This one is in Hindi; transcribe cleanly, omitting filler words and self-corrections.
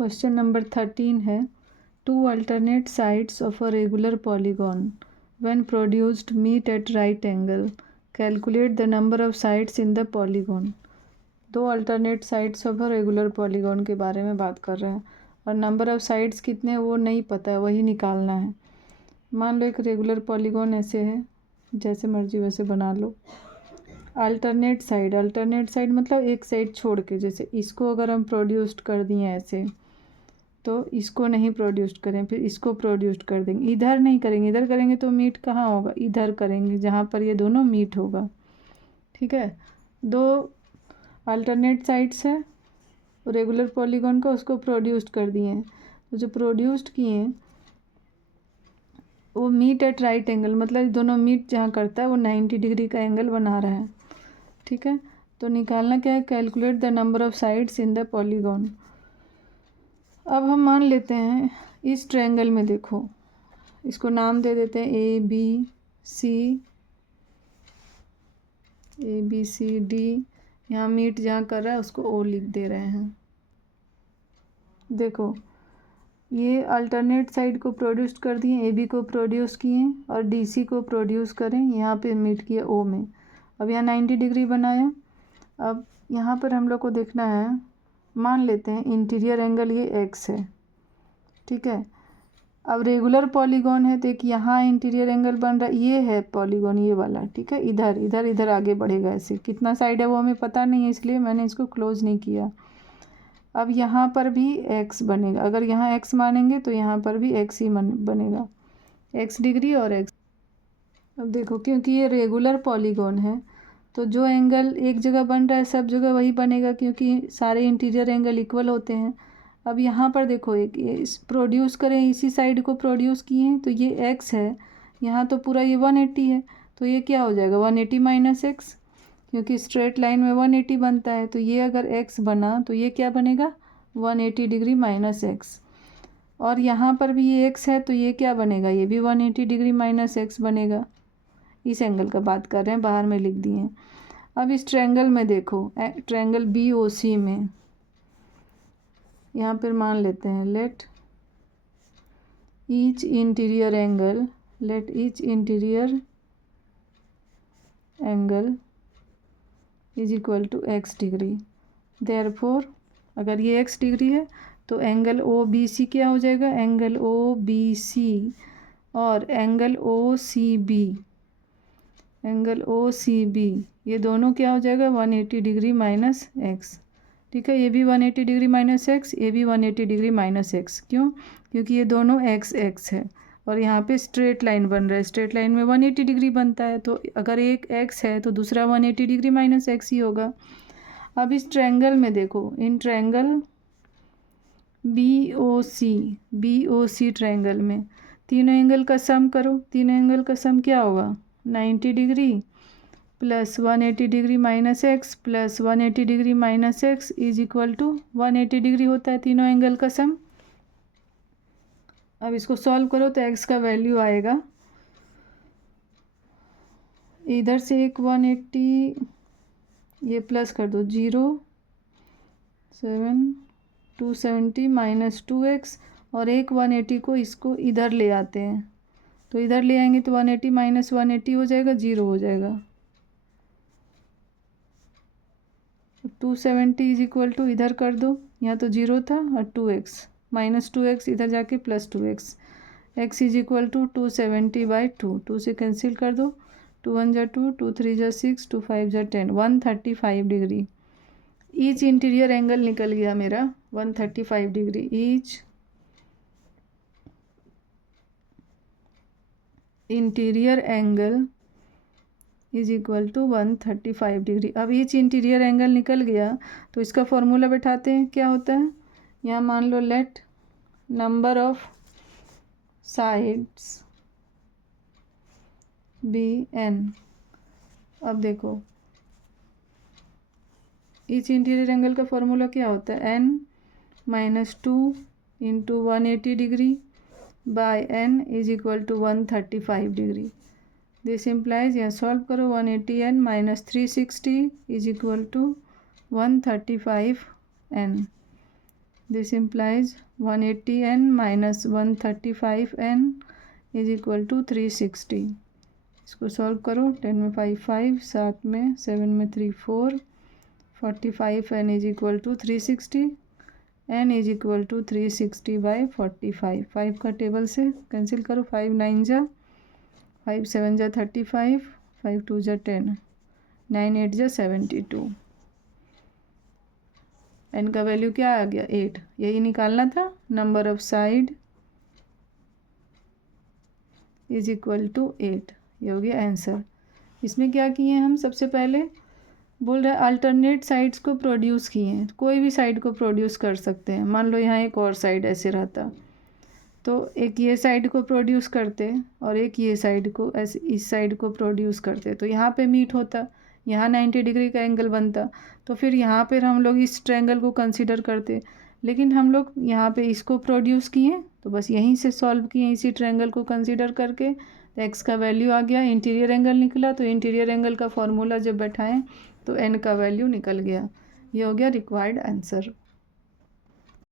क्वेश्चन नंबर 13 है, two alternate sides of a regular polygon when produced meet at right angle, calculate the number of sides in the polygon. दो alternate sides of a regular polygon के बारे में बात कर रहे हैं और नंबर ऑफ साइड्स कितने हैं वो नहीं पता है, वही निकालना है। मान लो एक रेगुलर पॉलीगॉन ऐसे है, जैसे मर्जी वैसे बना लो। अल्टरनेट साइड मतलब एक साइड छोड़ के, जैसे इसको अगर हम प्रोड्यूस्ड कर दिए ऐसे तो इसको नहीं प्रोड्यूस्ड करें, फिर इसको प्रोड्यूस्ड कर देंगे, इधर नहीं करेंगे, इधर करेंगे तो मीट कहाँ होगा, इधर करेंगे जहाँ पर ये दोनों मीट होगा। ठीक है, दो अल्टरनेट साइड्स है रेगुलर पॉलीगॉन का, उसको प्रोड्यूस्ड कर दिए हैं। तो जो प्रोड्यूस्ड किए हैं वो मीट एट राइट एंगल, मतलब दोनों मीट जहाँ करता है वो 90 डिग्री का एंगल बना रहा है। ठीक है, तो निकालना क्या है, calculate the number of sides in the polygon. अब हम मान लेते हैं इस ट्रायंगल में, देखो इसको नाम दे देते हैं ए बी सी डी। यहाँ मीट जहाँ कर रहा है उसको ओ लिख दे रहे हैं। देखो ये अल्टरनेट साइड को प्रोड्यूस कर दिए, ए बी को प्रोड्यूस किए और डी सी को प्रोड्यूस करें, यहाँ पे मीट किया ओ में। अब यहाँ 90 डिग्री बनाया। अब यहाँ पर हम लोग को देखना है, मान लेते हैं इंटीरियर एंगल ये एक्स है। ठीक है, अब रेगुलर पॉलीगॉन है तो एक यहाँ इंटीरियर एंगल बन रहा है, ये है पॉलीगॉन ये वाला। ठीक है, इधर इधर इधर आगे बढ़ेगा, ऐसे कितना साइड है वो हमें पता नहीं है, इसलिए मैंने इसको क्लोज नहीं किया। अब यहाँ पर भी एक्स बनेगा, अगर यहाँ एक्स मानेंगे तो यहाँ पर भी एक्स ही बनेगा, एक्स डिग्री और एक्स। अब देखो क्योंकि ये रेगुलर पॉलीगॉन है तो जो एंगल एक जगह बन रहा है सब जगह वही बनेगा, क्योंकि सारे इंटीरियर एंगल इक्वल होते हैं। अब यहाँ पर देखो एक प्रोड्यूस करें, इसी साइड को प्रोड्यूस किए हैं तो ये एक्स है, यहाँ तो पूरा ये 180 है, तो ये क्या हो जाएगा 180 माइनस एक्स, क्योंकि स्ट्रेट लाइन में 180 बनता है। तो ये अगर एक्स बना तो ये क्या बनेगा 180 डिग्री माइनस एक्स। और यहाँ पर भी ये एक्स है तो ये क्या बनेगा, ये भी 180 डिग्री माइनस एक्स बनेगा। इस एंगल का बात कर रहे हैं, बाहर में लिख दिए हैं। अब इस ट्रायंगल में देखो, ट्रायंगल बी ओ सी में यहाँ पर मान लेते हैं let each interior angle is equal to x degree. Therefore अगर ये एक्स डिग्री है तो एंगल ओ बी सी क्या हो जाएगा, एंगल ओ बी सी और एंगल ओ सी बी ये दोनों क्या हो जाएगा 180 डिग्री माइनस एक्स। ठीक है, ये भी 180 डिग्री माइनस एक्स, ये भी 180 डिग्री माइनस एक्स। क्यों, क्योंकि ये दोनों एक्स है और यहाँ पे स्ट्रेट लाइन बन रहा है, स्ट्रेट लाइन में 180 डिग्री बनता है, तो अगर एक एक्स है तो दूसरा 180 डिग्री माइनस एक्स ही होगा। अब इस ट्रायंगल में देखो, in triangle B O C triangle में तीनों एंगल का सम करो, तीनों एंगल का सम क्या होगा 90 degree plus 180 degree minus x plus 180 degree minus x is equal to 180 degree होता है तीनों एंगल का सम। अब इसको सॉल्व करो तो एक्स का वैल्यू आएगा, इधर से एक 180 ये प्लस कर दो 270 माइनस 2x और एक 180 को इसको इधर ले आते हैं, तो इधर ले आएंगे तो 180 माइनस 180 हो जाएगा, 0 हो जाएगा। 270 इज इक्वल टू इधर कर दो, यहाँ तो 0 था और 2x माइनस 2x इधर जाके plus 2x, x is equal to 270/2, 2 से कैंसिल कर दो, 2 1 जा 2, 2 3 जा 6, 2 5 जा 10, 135 डिग्री। ईच इंटीरियर एंगल निकल गया मेरा 135 degree, each interior angle is equal to 135 degree. अब ईच इंटीरियर एंगल निकल गया तो इसका फॉर्मूला बैठाते हैं, क्या होता है, यहाँ मान लो let number of sides be N. अब देखो ईच इंटीरियर एंगल का फॉर्मूला क्या होता है, n minus 2 into 180 degree by n is equal to 135 degree. This implies, यहाँ सॉल्व करो, 180n minus 360 is equal to 135n। This implies 180n minus 135n is equal to 360। इसको सॉल्व करो, 10 में 5 5, 7 में 7 में 3 4, 45n is equal to 360, n is equal to 360 by 45। 5 का टेबल से कैंसिल करो, 5 9 जा, 5 7 जा 35, 5 2 जा 10, 9 8 जा 72। n का वैल्यू क्या आ गया 8, यही निकालना था। Number of side is equal to 8, ये हो गया आंसर। इसमें क्या किए हम, सबसे पहले बोल रहे अल्टरनेट साइड्स को प्रोड्यूस किए हैं। कोई भी साइड को प्रोड्यूस कर सकते हैं। मान लो यहाँ एक और साइड ऐसे रहता, तो एक ये साइड को प्रोड्यूस करते और एक ये साइड को ऐसे इस साइड को प्रोड्यूस करते, तो यहाँ पे मीट होता, यहाँ 90 डिग्री का एंगल बनता। तो फिर यहाँ पर हम लोग इस ट्रायंगल को कंसिडर करते, लेकिन हम लोग यहाँ पे इसको प्रोड्यूस किए तो बस यहीं से सॉल्व किए इसी ट्रायंगल को कंसिडर करके। तो एक्स का वैल्यू आ गया, इंटीरियर एंगल निकला, तो इंटीरियर एंगल का फॉर्मूला जब बैठाएं तो एन का वैल्यू निकल गया। ये हो गया रिक्वायर्ड आंसर।